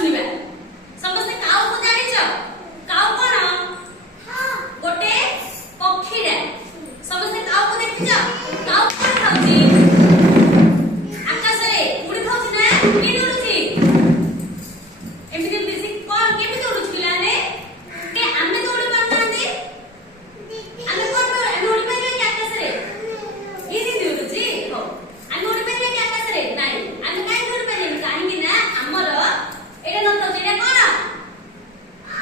ଶୁଣିବା। ସମସ୍ତେ କାଉକୁ ଜାଣିଛ? କାଉ କଣ? ଗୋଟେ ପକ୍ଷୀଟା। ସମସ୍ତେ କାଉକୁ ଦେଖିଛ? କାଉ କଣ ଖାଉଛି? ଆକାଶରେ ଉଡି ଖାଉଛି ନା କିଏ ଉଡୁଛି? ଏମିତି ବେଶୀ କଣ କେମିତି ଉଡୁଛି ପିଲାମାନେ? କେ ଆମେ ତ ଉଡି ପାରୁନାହାନ୍ତି। ଆମେ କଣ ଆମେ ଉଡି ପାରିବା କି ଆକାଶରେ? ଏମିତି ଉଡୁଛି। ହଉ ଆମେ ଉଡି ପାରିବା କି ଆକାଶରେ? ନାଇଁ। ଆମେ କାହିଁକି ଉଡି ପାରିବାନି? କାହିଁକି ନା ଆମର ଏଇଟା ନଥାଉଛି। ଏଇଟା କଣ?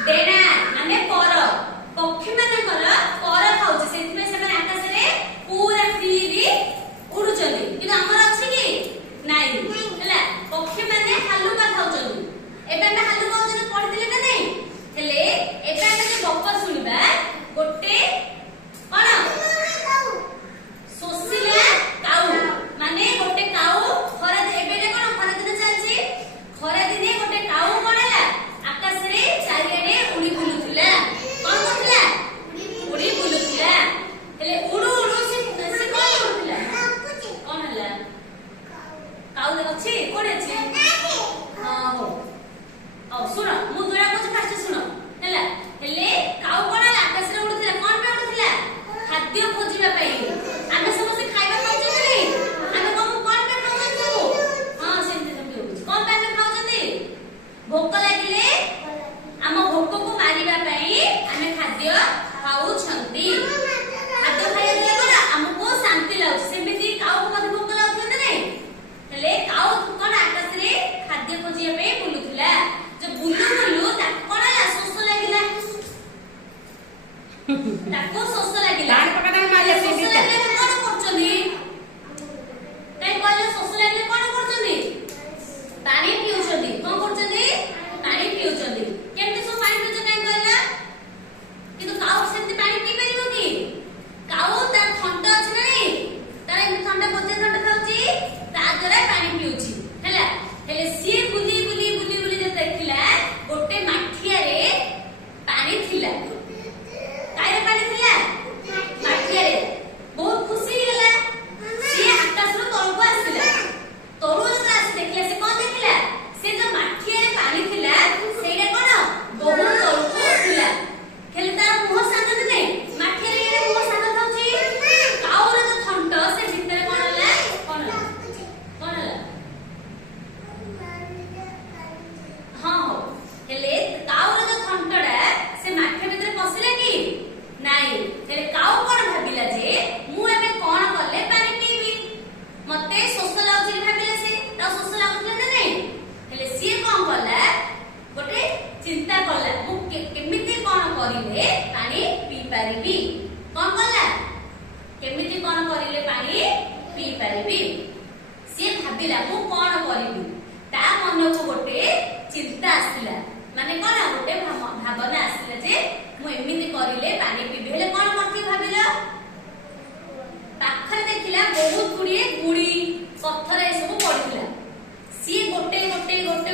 ଡେଣା ମାନେ ପର। ପକ୍ଷୀ ମାନଙ୍କର ପର ଖାଉଛି, ସେଥିପାଇଁ ସେମାନେ ଆକାଶରେ ପୁରା ଫ୍ରିଲି ଉଡୁଛନ୍ତି। କିନ୍ତୁ ଆମର ଅଛି କି? ନାଇଁ। ହେଲା, ପକ୍ଷୀ ମାନେ ହାଲୁକା ଖାଉଛନ୍ତି। ଏବେ ଆମେ ହାଲୁକା ଓଜନ ପଢିଥିଲେ ନା ନାଇଁ? ହେଲେ ଏବେ ଆମେ ଯେ ଗପ ଶୁଣିବା, ଗୋଟେ କଣ ଶୋଷିଲା କାଉ। ମାନେ ଗୋଟେ କାଉ ଖରା ଏବେ କଣ ଖରା ଦିନ ଚାଲିଛି। ଖରା ଦିନେ ଗୋଟେ କାଉ କଣ ହେଲା? ଆକାଶରେ ଚାରିଆଡେ ଉଡି ବୁଲୁଥିଲା। କଣ କରୁଥିଲା? ଉଡି ବୁଲୁଥିଲା। ହେଲେ ଉଡୁ ଉଡୁ ସେ କଣ କରୁଥିଲା? କଣ ହେଲା? କାଉ ଅଛି କୋଉଠି ଅଛି? ହଉ ହଉ ଶୁଣ, ମୁଁ ଯୋଉଟା କହୁଛି ଫାଷ୍ଟ ଶୁଣ। ହେଲା, ହେଲେ କାଉ କଣ ହେଲା? ଆକାଶରେ ଉଡୁଥିଲା। କଣ ପାଇଁ ଉଡୁଥିଲା? ଖାଦ୍ୟ ଖୋଜିବା ପାଇଁ। ଆମେ ସମସ୍ତେ ଖାଇବା ଖାଉଛୁ କି ନାଇଁ? ଆମେ କଣ ପାଇଁ ଖାଉଛନ୍ତି ସବୁ? ହଁ, ସେମିତି ସେମିତି ହଉଛି। କଣ ପାଇଁ ଆମେ ଖାଉଛନ୍ତି? ଭୋକ ଲାଗିଲେ ଆମ ଭୋକକୁ ମାରିବା ପାଇଁ ଆମେ ଖାଦ୍ୟ ଖାଉଛନ୍ତି। ଖାଦ୍ୟ ଖାଇବା ଦ୍ୱାରା କଣ ଆମକୁ ଶାନ୍ତି ଲାଗୁଛି। ସେମିତି କାଉକୁ ମଧ୍ୟ ଭୋକ ଲାଗୁଥିବ ନା ନାଇଁ? ହେଲେ କାଉ କଣ ଆକାଶରେ ଖାଦ୍ୟ ଖୋଜିବା ପାଇଁ ବୁଲୁଥିଲା। ଯେ ବୁଲୁ ବୁଲୁ ତାକୁ କଣ ହେଲା? ଶୋଷ ଲାଗିଲା। ତାକୁ ଶୋଷ ଲାଗିଲା। ଶୋଷ ଲାଗିଲେ କଣ କରୁଛନ୍ତି? କାଇଁ କହିଲ? ଶୋଷ ଲାଗିଲେ କଣ କରୁଛନ୍ତି? ପାଣି ପିଉଛନ୍ତି। କଣ କରୁଛନ୍ତି? ପାଣି ପିଉଛନ୍ତି। କେମିତି ସବୁ ପାଣି ପିଉଛନ୍ତି କାଇଁ କହିଲ? କିନ୍ତୁ କାଉ ସେମିତି ପାଣି ପିଇ ପାରିବ କି? କାଉ ତାର ଥଣ୍ଟ ଅଛି ନା ନାଇଁ? ତାର ଏମିତି ଥଣ୍ଟ ବୋଝେ ଥଣ୍ଟ ଥାଉଛି, ତା ଦ୍ୱାରା ପାଣି ପିଉଛି। ହେଲା, ହେଲେ ସିଏ ବୁଲି ବୁଲି ବୁଲି ବୁଲି ଯେତେ ଦେଖିଲା ଗୋଟେ ମାଠିଆରେ ପାଣି ଥିଲା। କାହିଁରେ ପାଣି ଥିଲା? ମାଠିଆରେ। ବହୁତ ଖୁସି ହେଇଗଲା। ସିଏ ଆକାଶରୁ ତଳକୁ ଆସିଲା। ତଳୁ ଯେତେବେଳେ ଆସି ଦେଖିଲା, ସେ କଣ ଦେଖିଲା? ସେ ଯୋଉ ମାଠିଆରେ ପାଣି ଥିଲା ସେଇଟା କଣ ବହୁତ ତଳକୁ ଥିଲା। ହେଲେ ତାର ମୁହଁ ସାନ ନା ନାଇଁ? ମାଠିଆରେ ଏଇଟା ମୁହଁ ସାନ ଥାଉଛି। କାଉର ଯୋଉ ଥଣ୍ଟ ସେ ଭିତରେ କଣ ହେଲା? କଣ ହେଲା? କଣ ହେଲା? ହଁ ହଉ, ହେଲେ କାଉର ଯୋଉ ଥଣ୍ଟଟା ସେ ମାଠିଆ ଭିତରେ ପଶିଲା କି? ନାଇଁ। ହେଲେ କାଉ କଣ ଭାବିଲା ଯେ ମୁଁ ଏବେ କଣ କଲେ ପାଣି ପିଇବି? ମତେ ଶୋଷ ଲାଗୁଛି ଭାବିଲା। ସେ ତାକୁ ଶୋଷ ଲାଗୁଥିଲା ନା ନାଇଁ? ହେଲେ ସିଏ କଣ କଲା? ଗୋଟେ ଚିନ୍ତା କଲା, ମୁଁ କେମିତି କଣ କରିଲେ ପାଣି ପିଇ ପାରିବି? କଣ କଲା? କେମିତି କଣ କରିଲେ ପାଣି ପିଇ ପାରିବି? ସିଏ ଭାବିଲା ମୁଁ କଣ କରିବି? ତା ମନକୁ ଗୋଟେ ଚିନ୍ତା ଆସିଲା। ମାନେ କଣ? ଗୋଟେ ଭାବନା ଆସିଲା ଯେ ମୁଁ ଏମିତି କରିଲେ ପାଣି ପିଇବି। ହେଲେ କଣ କରିଛି ଭାବିଲ? ପାଖରେ ଦେଖିଲା ବହୁତ ଗୁଡିଏ ଗୁଡି ପଥର ଏସବୁ ପଡିଥିଲା। ସିଏ ଗୋଟେ ଗୋଟେ ଗୋଟେ